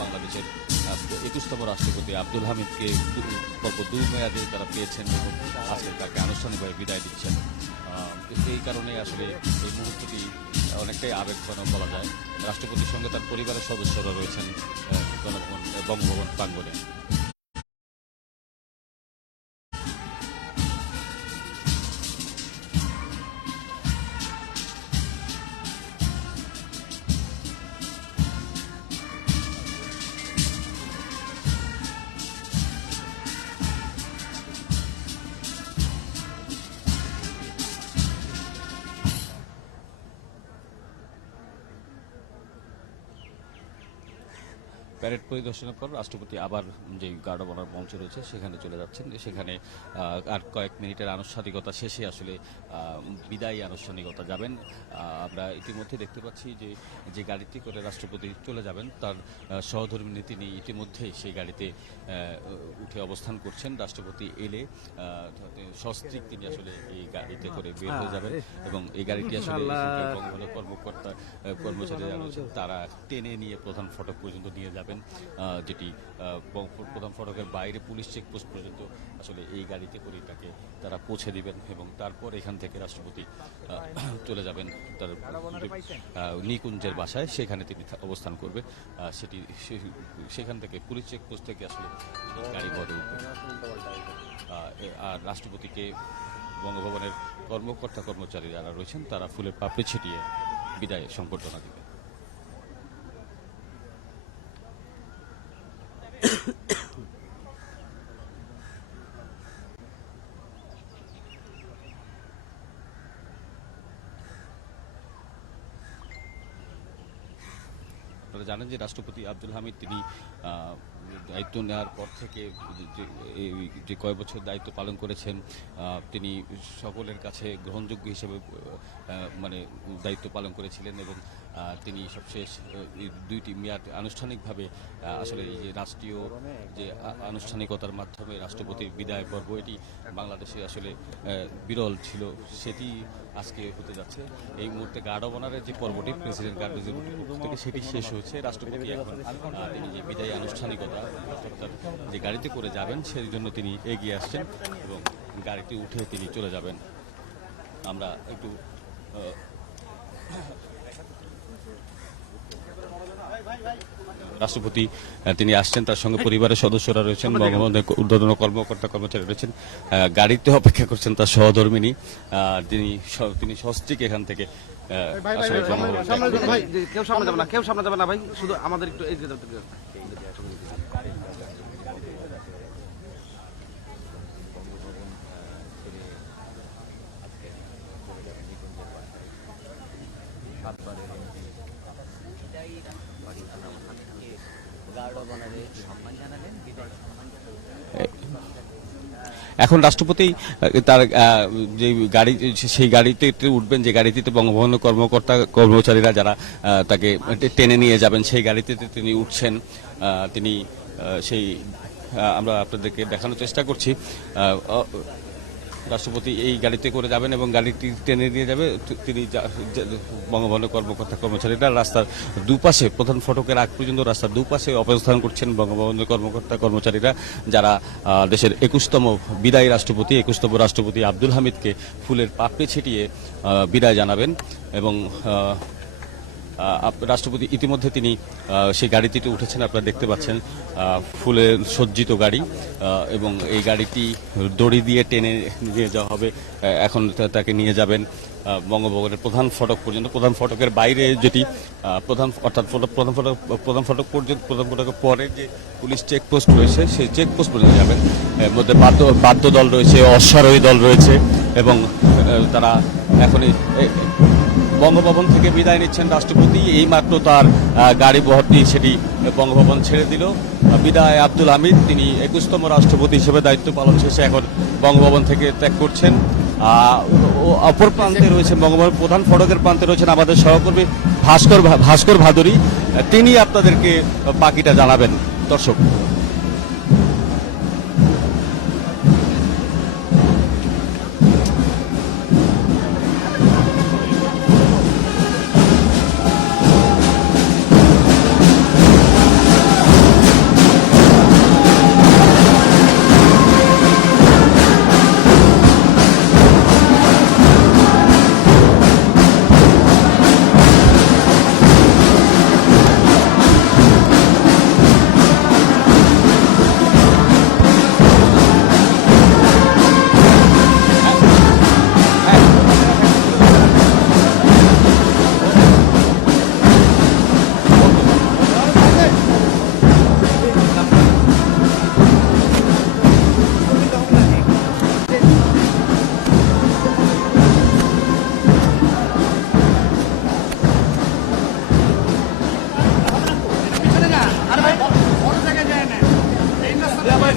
বাংলাদেশের 21তম রাষ্ট্রপতি আব্দুল হামিদকে পরপর 2 মেয়াদে তারা পেয়েছেন এবং আজকে তাকে আনুষ্ঠানিকভাবে বিদায় দিচ্ছেন। এই কারণে আসলে এই মুহূর্তটি অনেকটাই আবেগঘন বলা যায়। রাষ্ট্রপতির সঙ্গে তার পরিবারের সদস্যরা রয়েছেন বঙ্গভবন প্রাঙ্গণে। প্যারেড পরিদর্শনের পর রাষ্ট্রপতি আবার যে গার্ড অব অনার মঞ্চ রয়েছে সেখানে চলে যাচ্ছেন। সেখানে আর কয়েক মিনিটের আনুষ্ঠানিকতা শেষে আসলে বিদায়ী আনুষ্ঠানিকতা যাবেন। আমরা ইতিমধ্যে দেখতে পাচ্ছি যে যে গাড়িটি করে রাষ্ট্রপতি চলে যাবেন তার সহধর্মিণী তিনি ইতিমধ্যেই সেই গাড়িতে উঠে অবস্থান করছেন। রাষ্ট্রপতি এলে সস্ত্রীক তিনি আসলে এই গাড়িতে করে বের হয়ে যাবেন এবং এই গাড়িটি আসলে বঙ্গবন্ধু কর্মকর্তা কর্মচারীরা রয়েছেন তারা টেনে নিয়ে প্রধান ফটক পর্যন্ত নিয়ে যাবেন, যেটি প্রধান ফটকের বাইরে পুলিশ চেকপোস্ট পর্যন্ত আসলে এই গাড়িতে করে তাকে তারা পৌঁছে দিবেন এবং তারপর এখান থেকে রাষ্ট্রপতি চলে যাবেন তার নিকুঞ্জের বাসায়, সেখানে তিনি অবস্থান করবে। সেখান থেকে পুলিশ চেকপোস্ট থেকে আসলে গাড়ি ভরে উঠবে। আর রাষ্ট্রপতিকে বঙ্গভবনের কর্মকর্তা কর্মচারী যারা রয়েছেন তারা ফুলের পাপড়ি ছিটিয়ে বিদায় সংবর্ধনা দিবে। আপনারা জানেন যে রাষ্ট্রপতি আব্দুল হামিদ তিনি দায়িত্ব নেওয়ার পর থেকে যে কয়েক বছর দায়িত্ব পালন করেছেন তিনি সকলের কাছে গ্রহণযোগ্য হিসেবে মানে দায়িত্ব পালন করেছিলেন এবং তিনি সবশেষ 2টি মেয়াদ আনুষ্ঠানিকভাবে আসলে এই যে রাষ্ট্রীয় যে আনুষ্ঠানিকতার মাধ্যমে রাষ্ট্রপতির বিদায় পর্ব এটি বাংলাদেশে আসলে বিরল ছিল, সেটি আজকে হতে যাচ্ছে। এই মুহূর্তে গার্ড অব অনারের যে পর্বটি প্রেসিডেন্ট গার্ড থেকে সেটি শেষ হয়েছে। রাষ্ট্রপতি এখন তিনি যে বিদায়ী আনুষ্ঠানিকতা যে গাড়িতে করে যাবেন সেই জন্য তিনি এগিয়ে আসছেন এবং গাড়িতে উঠে তিনি চলে যাবেন। আমরা একটু রাষ্ট্রপতি তিনি আসছেন, তার সঙ্গে পরিবারের সদস্যরা রয়েছেন, বঙ্গবন্ধুর ঊর্ধ্বতন কর্মকর্তা কর্মচারী রয়েছেন, গাড়িতে অপেক্ষা করছেন তার সহধর্মিনী। তিনি সস্ত্রীক এখান থেকে কেউ সামনে যাবে না ভাই, শুধু আমাদের একটু এই এখন রাষ্ট্রপতি তার যে গাড়ি সেই গাড়িতে উঠবেন, যে গাড়িটিতে বঙ্গবন্ধু কর্মকর্তা কর্মচারীরা যারা তাকে টেনে নিয়ে যাবেন সেই গাড়িতে তিনি উঠছেন। তিনি সেই আমরা আপনাদেরকে দেখানোর চেষ্টা করছি রাষ্ট্রপতি এই গাড়িতে করে যাবেন এবং গাড়িটি টেনে নিয়ে যাবে। তিনি বঙ্গবন্ধু কর্মকর্তা কর্মচারীরা রাস্তার দুপাশে প্রধান ফটকের আগ পর্যন্ত রাস্তার দুপাশে অবস্থান করছেন বঙ্গবন্ধু কর্মকর্তা কর্মচারীরা যারা দেশের 21তম বিদায়ী রাষ্ট্রপতি 21তম রাষ্ট্রপতি আব্দুল হামিদকে ফুলের পাপড়ি ছিটিয়ে বিদায় জানাবেন এবং রাষ্ট্রপতি ইতিমধ্যে তিনি সেই গাড়িটিতে উঠেছেন, আপনারা দেখতে পাচ্ছেন ফুলে সজ্জিত গাড়ি এবং এই গাড়িটি দড়ি দিয়ে টেনে নিয়ে যাওয়া হবে। এখন তাকে নিয়ে যাবেন বঙ্গভবনের প্রধান ফটক পর্যন্ত। প্রধান ফটকের বাইরে যেটি অর্থাৎ প্রধান ফটক পর্যন্ত, প্রধান ফটকের পরে যে পুলিশ চেকপোস্ট রয়েছে সেই চেকপোস্ট পর্যন্ত যাবেন। এর মধ্যে বাদ্য দল রয়েছে, অশ্বারোহী দল রয়েছে এবং তারা এখনই বঙ্গভবন থেকে বিদায় নিচ্ছেন। রাষ্ট্রপতি এই মাত্র তার গাড়ি বহরটি সেটি বঙ্গভবন ছেড়ে দিল। বিদায় আব্দুল হামিদ, তিনি 21তম রাষ্ট্রপতি হিসেবে দায়িত্ব পালন শেষে এখন বঙ্গভবন থেকে ত্যাগ করছেন। অপর প্রান্তে রয়েছেন বঙ্গভবন প্রধান ফটকের প্রান্তে রয়েছেন আমাদের সহকর্মী ভাস্কর ভাদুরী, তিনি আপনাদেরকে বাকিটা জানাবেন। দর্শক,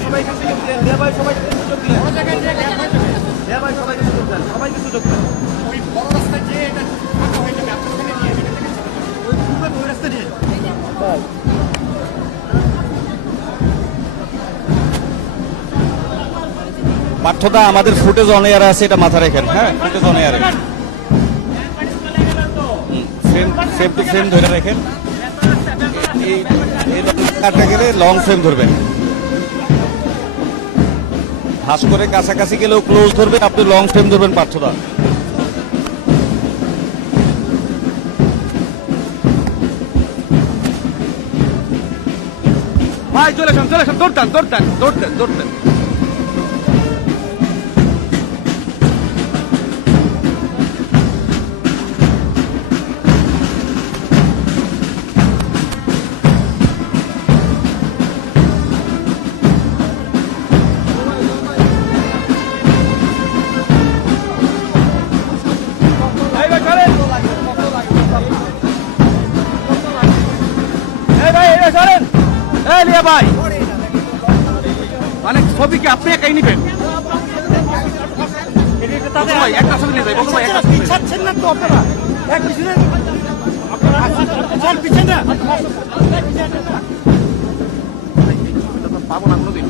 সবাই এখান থেকে দিলেন, লিয়া ভাই সবাই কিছু সুযোগ দিলেন, লিয়া ভাই সবাইকে সুযোগ দেন, সবাইকে সুযোগ দেন। পাঠ্যটা আমাদের ফুটেজ অন এয়ারে আছে, এটা মাথা রাখেন। হ্যাঁ, ফুটেজ অন এয়ারে ফ্রেম টু ফ্রেম ধরে রাখেন। এই কাটতে গেলে লং ফ্রেম ধরবেন, হাস করে কাছাকাছি গেলেও ক্লোজ ধরবেন, আপনি লং ফ্রেম ধরবেন পাঠ্যটা। ভাই চলে আসেন, চলে আসেন, দৌড় দেন, দৌড় দেন, দৌড় দেন, দৌড় দেন। এই ভাই চলেন, এই ভাই, এই ভাই চলেন। এই লিয়া ভাই, মানে ছবি কি আপনি একাই নিবেন? বকুল ভাই একটা ছবি নিয়ে যাই, বকুল ভাই একটা ছবি নিয়ে যাই। পিছাচ্ছেন না তো আপনারা, এক পিছনে আপনারা চল পিছনে না। ভাই, এই ছবিটা তো পাবো না কোনোদিন।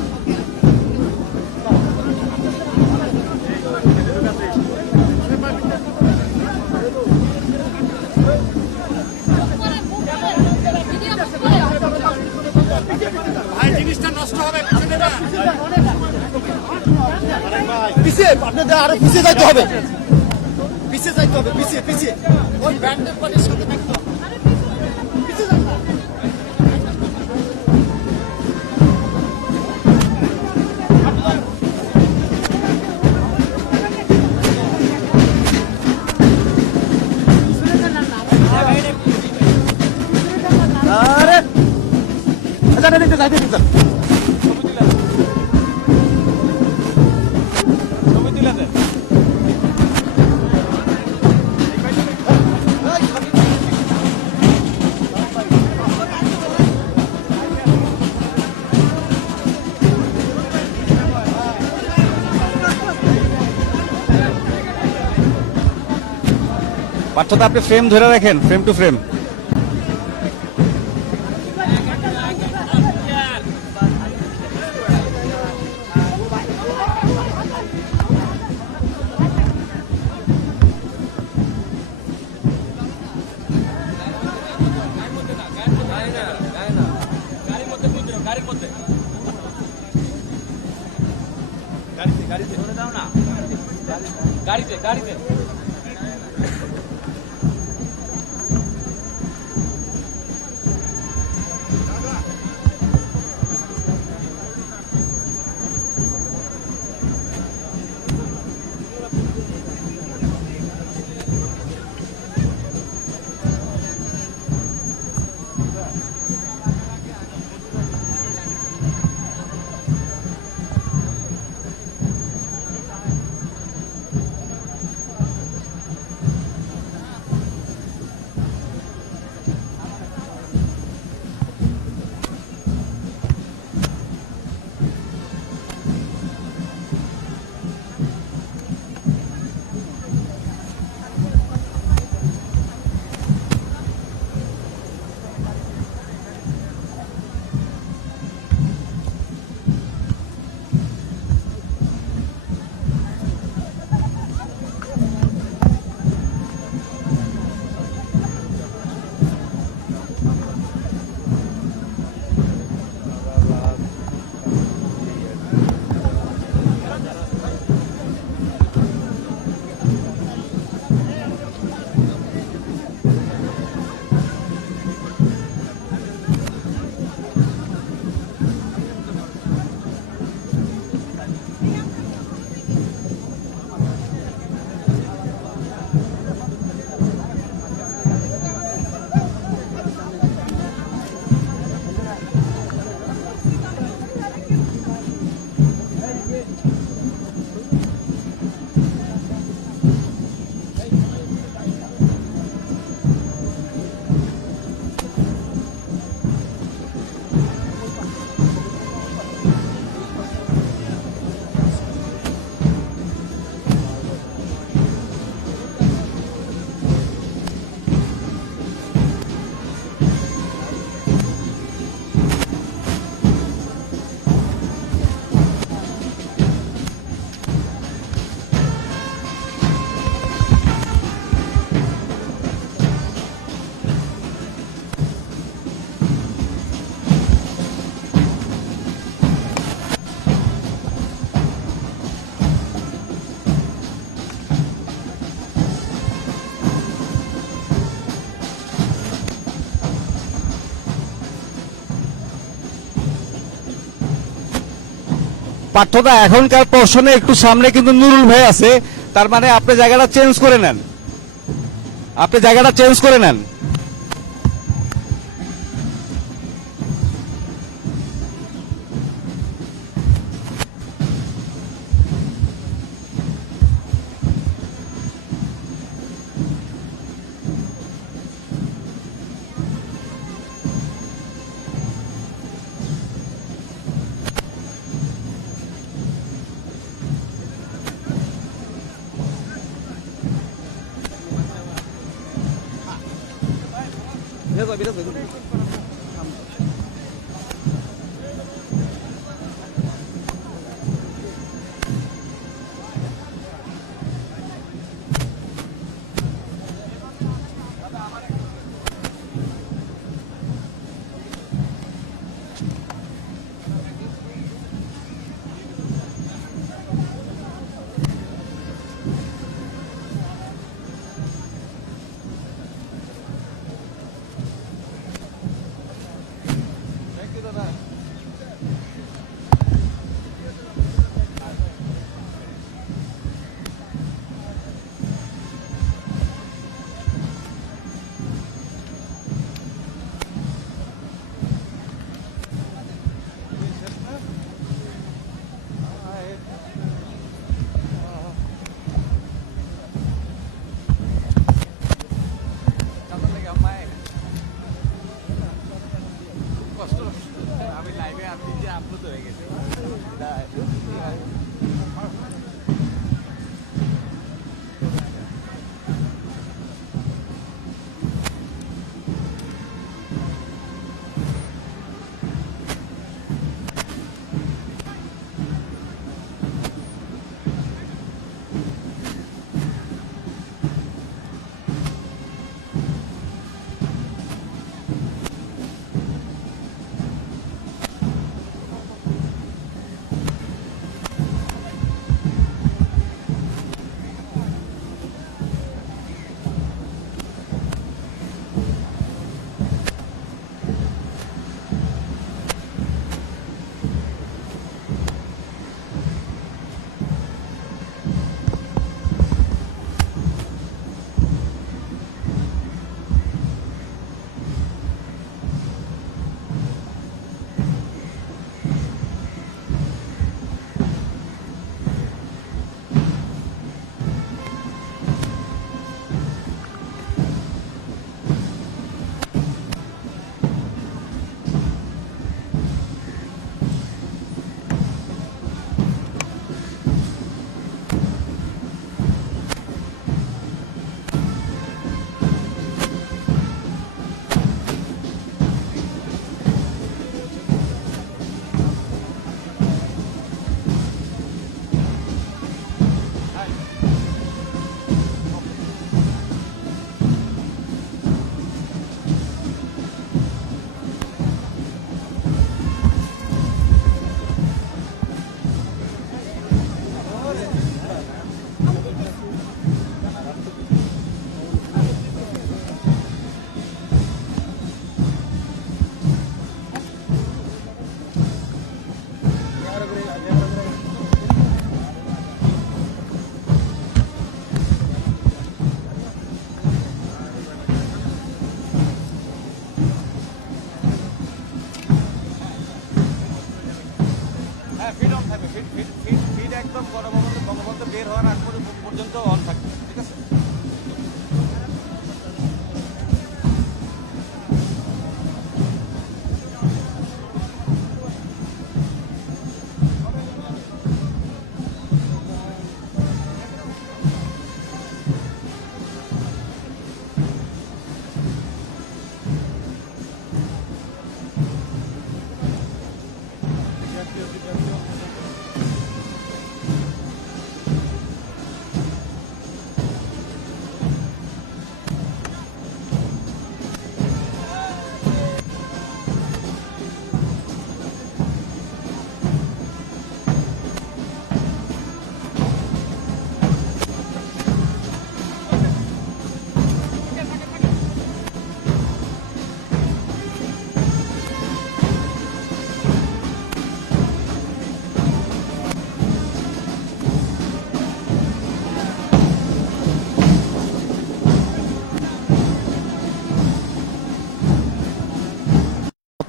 ভাই জিনিসটা নষ্ট হবে, পিছনে না। পিছিয়ে আপনাদের আরো পিছিয়ে যাইতে হবে, পিছিয়ে যাইতে হবে, পিছিয়ে পিছিয়ে ওই ব্যান্ডের পার্টির সাথে থাকতে হবে। পিছিয়ে যান না। আরে আচ্ছা দিতে যাইতে দিতে পাঠ্যটা আপনি ফ্রেম ধরে রাখেন, ফ্রেম টু ফ্রেম। গাড়িতে পার্থদা এখনকার পোর্শনে একটু সামনে কিন্তু নুরুল ভাই আছে, তার মানে আপনি জায়গাটা চেঞ্জ করে নেন, আপনি জায়গাটা চেঞ্জ করে নেন।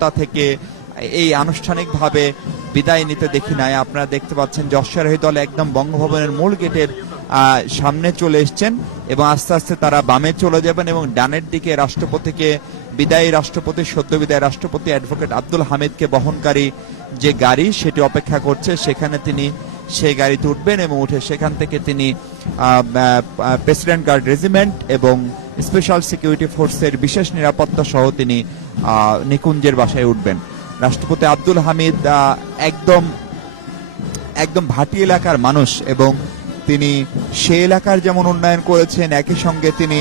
ব্যস্ততা থেকে এই আনুষ্ঠানিকভাবে বিদায় নিতে দেখি নাই। আপনারা দেখতে পাচ্ছেন যশোরী দল একদম বঙ্গভবনের মূল গেটের সামনে চলে এসছেন এবং আস্তে আস্তে তারা বামে চলে যাবেন এবং ডানের দিকে রাষ্ট্রপতিকে বিদায়ী রাষ্ট্রপতি, সদ্য বিদায়ী রাষ্ট্রপতি অ্যাডভোকেট আব্দুল হামিদকে বহনকারী যে গাড়ি সেটি অপেক্ষা করছে, সেখানে তিনি সেই গাড়িতে উঠবেন এবং উঠে সেখান থেকে তিনি প্রেসিডেন্ট গার্ড রেজিমেন্ট এবং স্পেশাল সিকিউরিটি ফোর্সের বিশেষ নিরাপত্তা সহ তিনি নিকুঞ্জের বাসায় উঠবেন। রাষ্ট্রপতি আব্দুল হামিদ একদম ভাটি এলাকার মানুষ এবং তিনি সে এলাকার যেমন উন্নয়ন করেছেন, একই সঙ্গে তিনি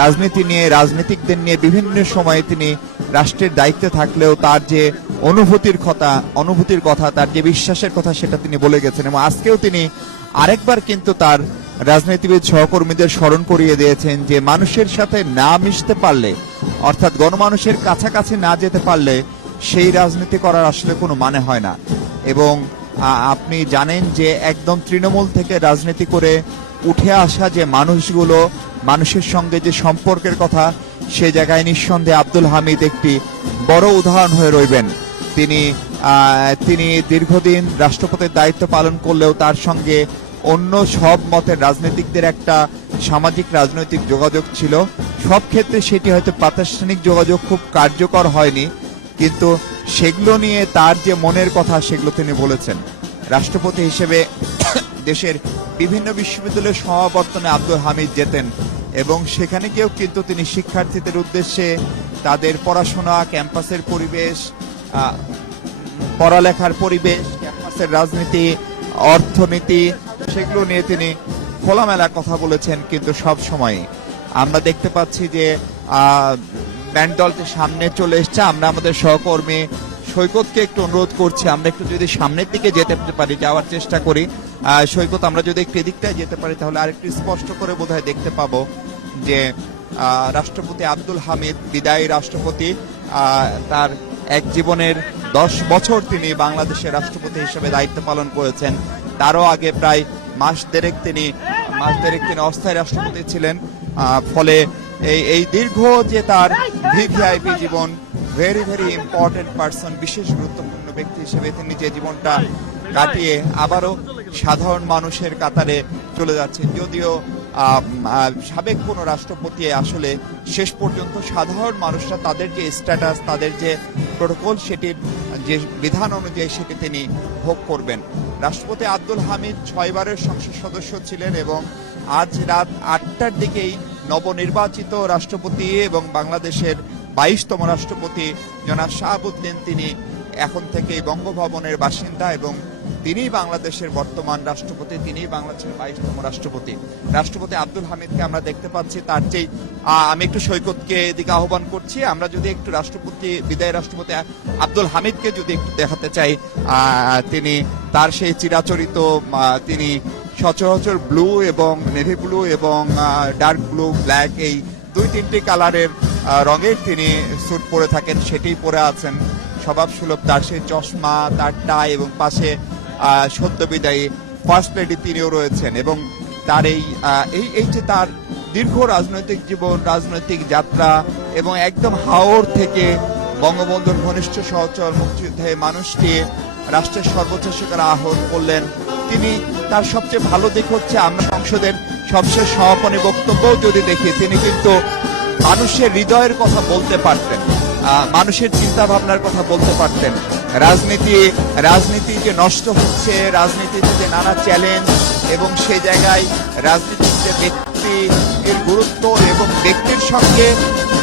রাজনীতি নিয়ে, রাজনীতিকদের নিয়ে বিভিন্ন সময়ে তিনি রাষ্ট্রের দায়িত্বে থাকলেও তার যে অনুভূতির কথা, তার যে বিশ্বাসের কথা সেটা তিনি বলে গেছেন এবং আজকেও তিনি আরেকবার কিন্তু তার রাজনীতিবিদ সহকর্মীদের স্মরণ করিয়ে দিয়েছেন যে মানুষের সাথে না মিশতে পারলে, অর্থাৎ গণমানুষের কাছাকাছি না যেতে পারলে সেই রাজনীতি করার আসলে কোনো মানে হয় না। এবং আপনি জানেন যে একদম তৃণমূল থেকে রাজনীতি করে উঠে আসা যে মানুষগুলো, মানুষের সঙ্গে যে সম্পর্কের কথা, সে জায়গায় নিঃসন্দেহে আব্দুল হামিদ একটি বড় উদাহরণ হয়ে রইবেন। তিনি দীর্ঘদিন রাষ্ট্রপতির দায়িত্ব পালন করলেও তার সঙ্গে অন্য সব মতের রাজনীতিকদের একটা সামাজিক রাজনৈতিক যোগাযোগ ছিল। সব ক্ষেত্রে সেটি হয়তো প্রাতিষ্ঠানিক যোগাযোগ খুব কার্যকর হয়নি, কিন্তু সেগুলো নিয়ে তার যে মনের কথা সেগুলো তিনি বলেছেন। রাষ্ট্রপতি হিসেবে দেশের বিভিন্ন বিশ্ববিদ্যালয়ের সমাবর্তনে আব্দুল হামিদ যেতেন এবং সেখানে গিয়েও কিন্তু তিনি শিক্ষার্থীদের উদ্দেশ্যে তাদের পড়াশোনা, ক্যাম্পাসের পরিবেশ, পড়ালেখার পরিবেশ, ক্যাম্পাসের রাজনীতি, অর্থনীতি, সেগুলো নিয়ে তিনি খোলামেলা কথা বলেছেন। কিন্তু সব সময় আমরা দেখতে পাচ্ছি যে ব্যান্ড দলটি সামনে চলে এসছে। আমরা আমাদের সহকর্মী সৈকতকে একটু অনুরোধ করছি আমরা একটু যদি সামনের দিকে যেতে পারি, যাওয়ার চেষ্টা করি। সৈকত, আমরা যদি একটু এদিকটায় যেতে পারি তাহলে আরেকটু স্পষ্ট করে বোধহয় দেখতে পাবো যে রাষ্ট্রপতি আব্দুল হামিদ বিদায়ী রাষ্ট্রপতি, তার এক জীবনের 10 বছর তিনি বাংলাদেশের রাষ্ট্রপতি হিসেবে দায়িত্ব পালন করেছেন। তারও আগে প্রায় মাস দেড়েক তিনি অস্থায়ী রাষ্ট্রপতি ছিলেন। ফলে এই দীর্ঘ যে তার ভিভিআইপি জীবন, ভেরি ভেরি ইম্পর্টেন্ট পার্সন, বিশেষ গুরুত্বপূর্ণ ব্যক্তি হিসেবে তিনি যে জীবনটা কাটিয়ে আবারও সাধারণ মানুষের কাতারে চলে যাচ্ছেন। যদিও সাবেক কোনো রাষ্ট্রপতি আসলে শেষ পর্যন্ত সাধারণ মানুষরা তাদের যে স্ট্যাটাস, তাদের যে প্রোটোকল, সেটির যে বিধান অনুযায়ী সেটি তিনি ভোগ করবেন। রাষ্ট্রপতি আব্দুল হামিদ 6 বারের সংসদ সদস্য ছিলেন এবং আজ রাত 8টার দিকেই নবনির্বাচিত রাষ্ট্রপতি এবং বাংলাদেশের 22তম রাষ্ট্রপতি জনাব শাহাবুদ্দিন তিনি এখন থেকেই বঙ্গভবনের বাসিন্দা এবং তিনি বাংলাদেশের বর্তমান রাষ্ট্রপতি, তিনি বাংলাদেশের 22তম রাষ্ট্রপতি। রাষ্ট্রপতি আব্দুল হামিদকে আমরা দেখতে পাচ্ছি। তার যেই আমি একটু সৈকতকে এদিকে আহ্বান করছি, আমরা যদি একটু বিদায়ী রাষ্ট্রপতি আব্দুল হামিদকে যদি একটু দেখাতে চাই, তিনি তার সেই চিরাচরিত তিনি সচরাচর ব্লু এবং নেভি ব্লু এবং ডার্ক ব্লু, ব্ল্যাক, এই 2-3টি কালারের রঙের তিনি স্যুট পরে থাকেন, সেটি পরে আছেন। স্বভাব সুলভ তার সেই চশমা, তার টাই এবং পাশে সদ্য বিদায়ী ফার্স্ট লেডি তিনিও রয়েছেন। এবং তার এই যে তার দীর্ঘ রাজনৈতিক জীবন, রাজনৈতিক যাত্রা এবং একদম হাওড় থেকে বঙ্গবন্ধুর ঘনিষ্ঠ সহচর মুক্তিযোদ্ধা মানুষটি রাষ্ট্রের সর্বোচ্চ শিখরে আহ্বান করলেন। তিনি তার সবচেয়ে ভালো দিক হচ্ছে, আমরা সংসদের সবশেষ সমাপনী বক্তব্য যদি দেখি, তিনি কিন্তু মানুষের হৃদয়ের কথা বলতে পারতেন, মানুষের চিন্তা ভাবনার কথা বলতে পারতেন। রাজনীতি যে নষ্ট হচ্ছে, রাজনীতিতে যে নানা চ্যালেঞ্জ এবং সেই জায়গায় রাজনীতির যে ব্যক্তির গুরুত্ব এবং ব্যক্তির সঙ্গে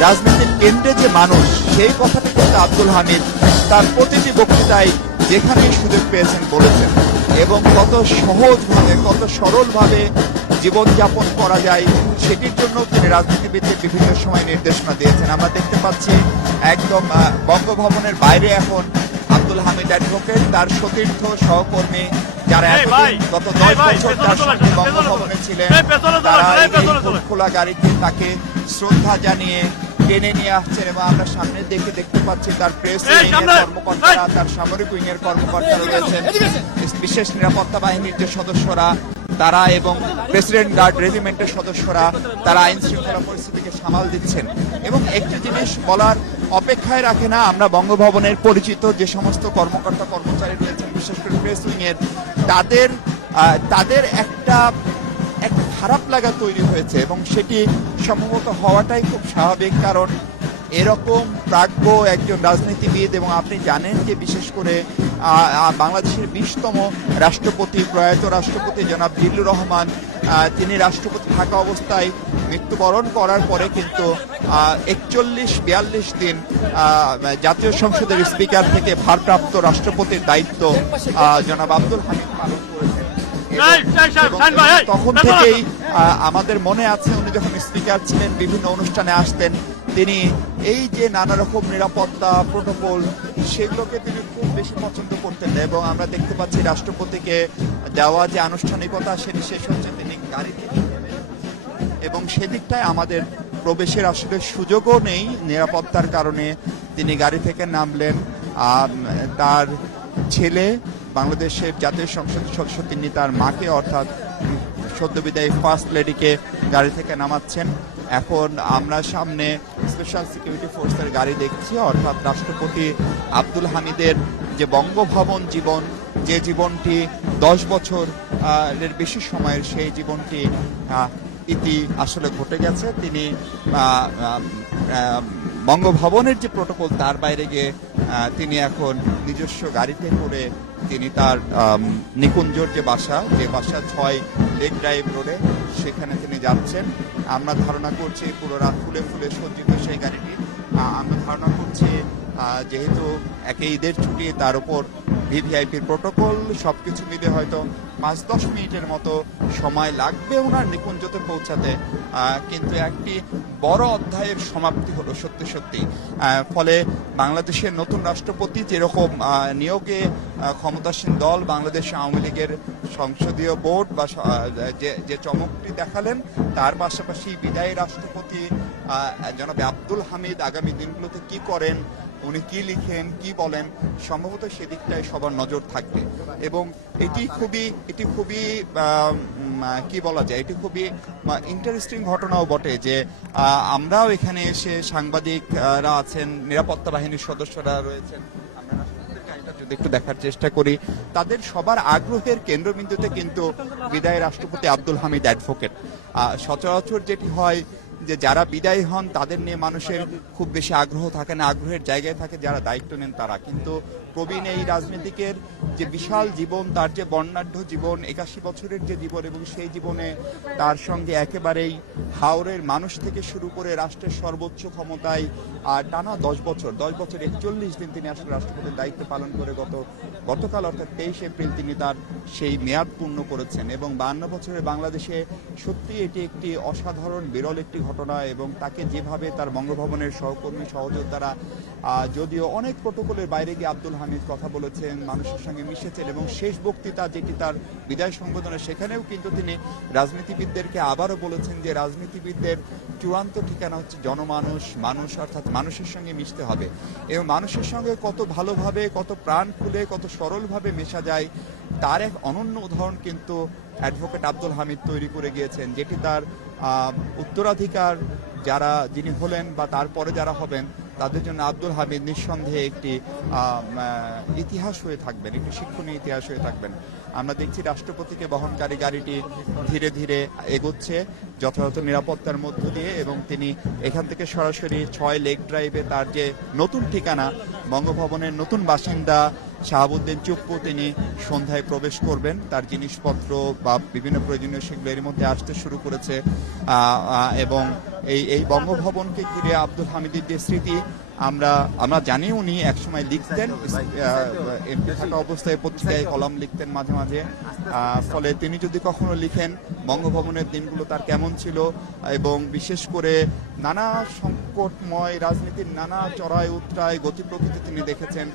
রাজনীতির কেন্দ্রে যে মানুষ, সেই কথাটি কিন্তু আব্দুল হামিদ তার প্রতিটি বক্তৃতায় যেখানেই সুযোগ পেয়েছেন বলেছেন। এবং কত সহজভাবে, কত সরলভাবে জীবনযাপন করা যায় সেটির জন্য তিনি রাজনীতিবিদদের বিভিন্ন সময় নির্দেশনা দিয়েছেন। আমরা দেখতে পাচ্ছি একদম বঙ্গভবনের বাইরে এখন আব্দুল হামিদ অ্যাডভোকেট, তার সতীর্থ সহকর্মী যারা গত 10 বছর তার সঙ্গে বঙ্গভবনে ছিলেন, তারা খোলা গাড়িতে তাকে শ্রদ্ধা জানিয়ে টেনে নিয়ে আসছেন। এবং আমরা সামনে দেখতে পাচ্ছি তার প্রেস কর্মকর্তারা, তার সামরিক উইংয়ের কর্মকর্তারা রয়েছেন, বিশেষ নিরাপত্তা বাহিনীর যে সদস্যরা তারা এবং প্রেসিডেন্ট গার্ড রেজিমেন্টের সদস্যরা, তারা আইন শৃঙ্খলা পরিস্থিতিকে সামাল দিচ্ছেন। এবং একটি জিনিস বলার অপেক্ষায় রাখে না। আমরা বঙ্গভবনের পরিচিত যে সমস্ত কর্মকর্তা কর্মচারী রয়েছেন, বিশেষ করে প্রেস উইং এর, তাদের একটা খারাপ লাগা তৈরি হয়েছে এবং সেটি সম্ভবত হওয়াটাই খুব স্বাভাবিক। কারণ এরকম প্রাজ্ঞ একজন রাজনীতিবিদ, এবং আপনি জানেন যে বিশেষ করে বাংলাদেশের 20তম রাষ্ট্রপতি, প্রয়াত রাষ্ট্রপতি জনাব জিল্লুর রহমান, তিনি রাষ্ট্রপতি থাকা অবস্থায় মৃত্যুবরণ করার পরে কিন্তু 41-42 দিন জাতীয় সংসদের স্পিকার থেকে ভারপ্রাপ্ত রাষ্ট্রপতির দায়িত্ব জনাব আব্দুল হামিদ পালন করেছেন। তখন থেকেই আমাদের মনে আছে উনি যখন স্পিকার ছিলেন বিভিন্ন অনুষ্ঠানে আসতেন, তিনি এই যে নানা রকম নিরাপত্তা প্রোটোকল সেগুলোকে তিনি খুব বেশি পছন্দ করতেন। এবং আমরা দেখতে পাচ্ছি রাষ্ট্রপতিকে দেওয়া যে আনুষ্ঠানিকতা সেটি শেষ হচ্ছে তিনি গাড়ি থেকে, এবং সেদিকটায় আমাদের প্রবেশের আসলে সুযোগও নেই নিরাপত্তার কারণে। তিনি গাড়ি থেকে নামলেন, তার ছেলে বাংলাদেশের জাতীয় সংসদের সদস্য, তিনি তার মাকে অর্থাৎ সদ্যবিদায়ী ফার্স্ট লেডিকে গাড়ি থেকে নামাচ্ছেন। এখন আমরা সামনে স্পেশাল সিকিউরিটি ফোর্সের গাড়ি দেখছি, অর্থাৎ রাষ্ট্রপতি আব্দুল হামিদের যে বঙ্গভবন জীবন, যে জীবনটি 10 বছর এর বেশি সময়ের, সেই জীবনটি ইতি আসলে ঘটে গেছে। তিনি বঙ্গভবনের যে প্রোটোকল তার বাইরে গিয়ে তিনি এখন নিজস্ব গাড়িতে করে তিনি তার নিকুঞ্জর যে বাসা 6 লেক ড্রাইভ রোডে, সেখানে তিনি যাচ্ছেন। আমরা ধারণা করছি পুরো রাত ফুলে ফুলে সজ্জিত সেই গাড়িটি। আমরা ধারণা করছি যেহেতু একে ঈদের ছুটি, তার উপর ভিভিআইপির প্রোটোকল, সবকিছু মিলে হয়তো 5-10 মিনিটের মতো সময় লাগবে ওনার নিকুঞ্জতে পৌঁছাতে। কিন্তু একটি বড় অধ্যায়ের সমাপ্তি হলো সত্যি সত্যি। ফলে বাংলাদেশের নতুন রাষ্ট্রপতি যেরকম নিয়োগে ক্ষমতাসীন দল বাংলাদেশ আওয়ামী লীগের সংসদীয় বোর্ড বা যে চমকটি দেখালেন, তার পাশাপাশি বিদায়ী রাষ্ট্রপতি জনাব আব্দুল হামিদ আগামী দিনগুলোতে কি করেন, উনি কি লিখেন, কি বলেন, সম্ভবত সেদিকটায় সবার নজর থাকবে। এবং এটি খুবই কি বলা যায়, এটি খুবই ইন্টারেস্টিং ঘটনাও বটে যে আমরাও এখানে এসে, সাংবাদিকরা আছেন, নিরাপত্তা বাহিনীর সদস্যরা রয়েছেন, আমরা রাষ্ট্রপতির গাড়িটা যদি একটু দেখার চেষ্টা করি, তাদের সবার আগ্রহের কেন্দ্রবিন্দুতে কিন্তু বিদায়ী রাষ্ট্রপতি আব্দুল হামিদ অ্যাডভোকেট। সচরাচর যেটি হয় যে যারা বিদায়ী হন তাদের নিয়ে মানুষের খুব বেশি আগ্রহ থাকে না, আগ্রহের জায়গায় থাকে যারা দায়িত্ব নেন তারা। কিন্তু প্রবীণ এই রাজনীতিকের যে বিশাল জীবন, তার যে বর্ণাঢ্য জীবন, 81 বছরের যে জীবন, এবং সেই জীবনে তার সঙ্গে একেবারেই হাওরের মানুষ থেকে শুরু করে রাষ্ট্রের সর্বোচ্চ ক্ষমতায় টানা 10 বছর 41 দিন তিনি আসলে রাষ্ট্রপতির দায়িত্ব পালন করে গতকাল অর্থাৎ 23 এপ্রিল তিনি তার সেই মেয়াদ পূর্ণ করেছেন। এবং 52 বছরের বাংলাদেশে সত্যি এটি একটি অসাধারণ বিরল একটি ঘটনা। এবং তাকে যেভাবে তার বঙ্গভবনের সহকর্মী সহযোদ্ধারা, যদিও অনেক প্রোটোকলের বাইরে গিয়ে আব্দুল হামিদ কথা বলেছেন, মানুষের সঙ্গে মিশেছেন, এবং শেষ বক্তৃতা যেটি তার বিদায় সংবোধনে, সেখানেও কিন্তু তিনি রাজনীতিবিদদেরকে আবারও বলেছেন যে রাজনীতিবিদদের চূড়ান্ত ঠিকানা হচ্ছে জনমানুষ, মানুষ, অর্থাৎ মানুষের সঙ্গে মিশতে হবে। এবং মানুষের সঙ্গে কত ভালোভাবে, কত প্রাণ খুলে, কত সরলভাবে মেশা যায়, তার এক অনন্য উদাহরণ কিন্তু অ্যাডভোকেট আব্দুল হামিদ তৈরি করে গিয়েছেন, যেটি তার উত্তরাধিকার যিনি হলেন বা তারপরে যারা হবেন তাদের জন্য আব্দুল হামিদ নিঃসন্দেহে একটি ইতিহাস হয়ে থাকবেন, একটি শিক্ষণীয় ইতিহাস হয়ে থাকবেন। আমরা দেখছি রাষ্ট্রপতিকে বহনকারী গাড়িটি ধীরে ধীরে এগোচ্ছে যথাযথ নিরাপত্তার মধ্য দিয়ে, এবং তিনি এখান থেকে সরাসরি 6 লেক ড্রাইভে তার যে নতুন ঠিকানা, বঙ্গভবনের নতুন বাসিন্দা শাহাবুদ্দিন চুপ্পু, তিনি সন্ধ্যায় প্রবেশ করবেন। তার জিনিসপত্র বা বিভিন্ন প্রয়োজনীয় সেগুলো এর মধ্যে আসতে শুরু করেছে। এবং এই বঙ্গভবনকে ঘিরে আব্দুল হামিদের যে স্মৃতি, আমরা জানি উনি একসময় লিখতেন, এমপি থাকা অবস্থায় পত্রিকায় কলাম লিখতেন মাঝে মাঝে। ফলে তিনি যদি কখনো লিখেন বঙ্গভবনের দিনগুলো তার কেমন ছিল, এবং বিশেষ করে নানা সংকটময় রাজনীতির নানা চড়াই উতরাই গতি প্রকৃতি তিনি দেখেছেন,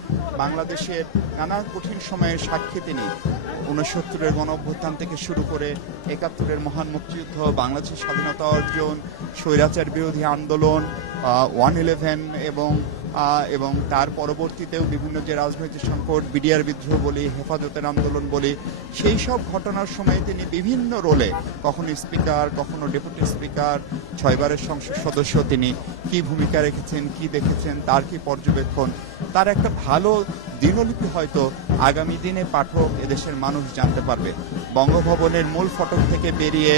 বাংলাদেশের নানা কঠিন সময়ের সাক্ষী তিনি। 69-এর গণ অভ্যুত্থান থেকে শুরু করে 71-এর মহান মুক্তিযুদ্ধ, বাংলাদেশের স্বাধীনতা অর্জন, স্বৈরাচার বিরোধী আন্দোলন, 1/11 এবং এবং তার পরবর্তীতেও বিভিন্ন যে রাজনৈতিক সংকট, বিডিআর বিদ্রোহ বলি, হেফাজতের আন্দোলন বলি, সেই সব ঘটনার সময় তিনি বিভিন্ন রোলে, কখনো স্পিকার, কখনো ডেপুটি স্পিকার, 6 বারের সংসদ সদস্য, তিনি কি ভূমিকা রেখেছেন, কি দেখেছেন, তার কি পর্যবেক্ষণ, তার একটা ভালো দিনলিপি হয়তো আগামী দিনে পাঠক, এদেশের মানুষ জানতে পারবে। বঙ্গভবনের মূল ফটক থেকে বেরিয়ে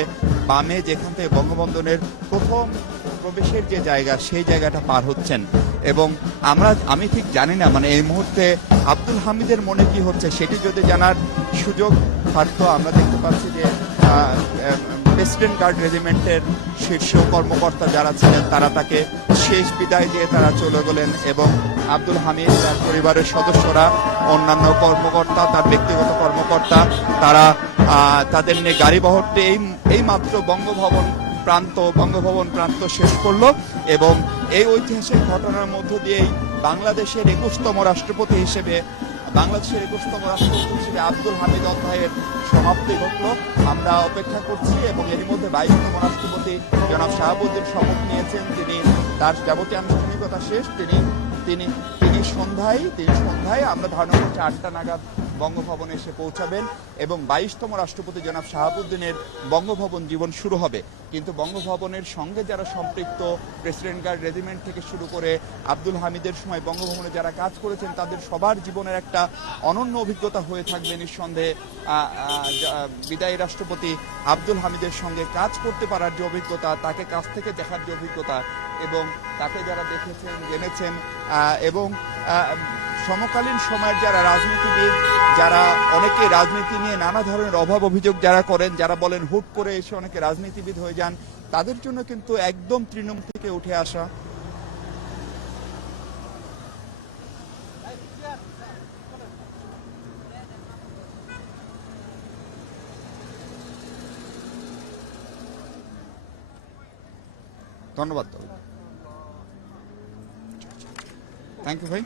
বামে যেখান থেকে বঙ্গবন্ধনের প্রথম প্রবেশের যে জায়গা, সেই জায়গাটা পার হচ্ছেন এবং আমি ঠিক জানি না মানে এই মুহূর্তে আব্দুল হামিদের মনে কি হচ্ছে সেটি যদি জানার সুযোগ থাকতো। আমরা দেখতে পাচ্ছি যে প্রেসিডেন্ট গার্ড রেজিমেন্টের শীর্ষ কর্মকর্তা যারা ছিলেন তারা তাকে শেষ বিদায় দিয়ে তারা চলে গেলেন এবং আব্দুল হামিদ, তার পরিবারের সদস্যরা, অন্যান্য কর্মকর্তা, তার ব্যক্তিগত কর্মকর্তা, তারা তাদের নিয়ে গাড়ি বহরটি এই মাত্র বঙ্গভবন প্রান্ত শেষ করলো এবং এই ঐতিহাসিক ঘটনার মধ্য দিয়েই বাংলাদেশের 21তম রাষ্ট্রপতি হিসেবে আব্দুল হামিদ অধ্যায়ের সমাপ্তি ঘটল। আমরা অপেক্ষা করছি এবং এর মধ্যে 22তম রাষ্ট্রপতি জনাব শাহাবুদ্দিন শপথ নিয়েছেন। তিনি তার যাবতীয় আনুষ্ঠানিকতা শেষ। তিনি সন্ধ্যায় আমরা ধারণা করছি 8টা নাগাদ বঙ্গভবনে এসে পৌঁছাবেন এবং 22তম রাষ্ট্রপতি জনাব শাহাবুদ্দিনের বঙ্গভবন জীবন শুরু হবে। কিন্তু বঙ্গভবনের সঙ্গে যারা সম্পৃক্ত, প্রেসিডেন্ট গার্ড রেজিমেন্ট থেকে শুরু করে আব্দুল হামিদের সময় বঙ্গভবনে যারা কাজ করেছেন, তাদের সবার জীবনের একটা অনন্য অভিজ্ঞতা হয়ে থাকবে নিঃসন্দেহে বিদায়ী রাষ্ট্রপতি আব্দুল হামিদের সঙ্গে কাজ করতে পারার যে অভিজ্ঞতা, তাকে কাছ থেকে দেখার যে অভিজ্ঞতা এবং তাকে যারা দেখেছেন, জেনেছেন এবং সমকালীন সময়ের যারা রাজনীতিবিদ, যারা অনেকে রাজনীতি নিয়ে নানা ধরনের অভাব অভিযোগ যারা করেন, যারা বলেন হুট করে এসে অনেকে রাজনীতিবিদ হয়ে যান, তাদের জন্য কিন্তু একদম তৃণমূল থেকে উঠে আসা ধন্যবাদ। থ্যাংক ইউ ভাই।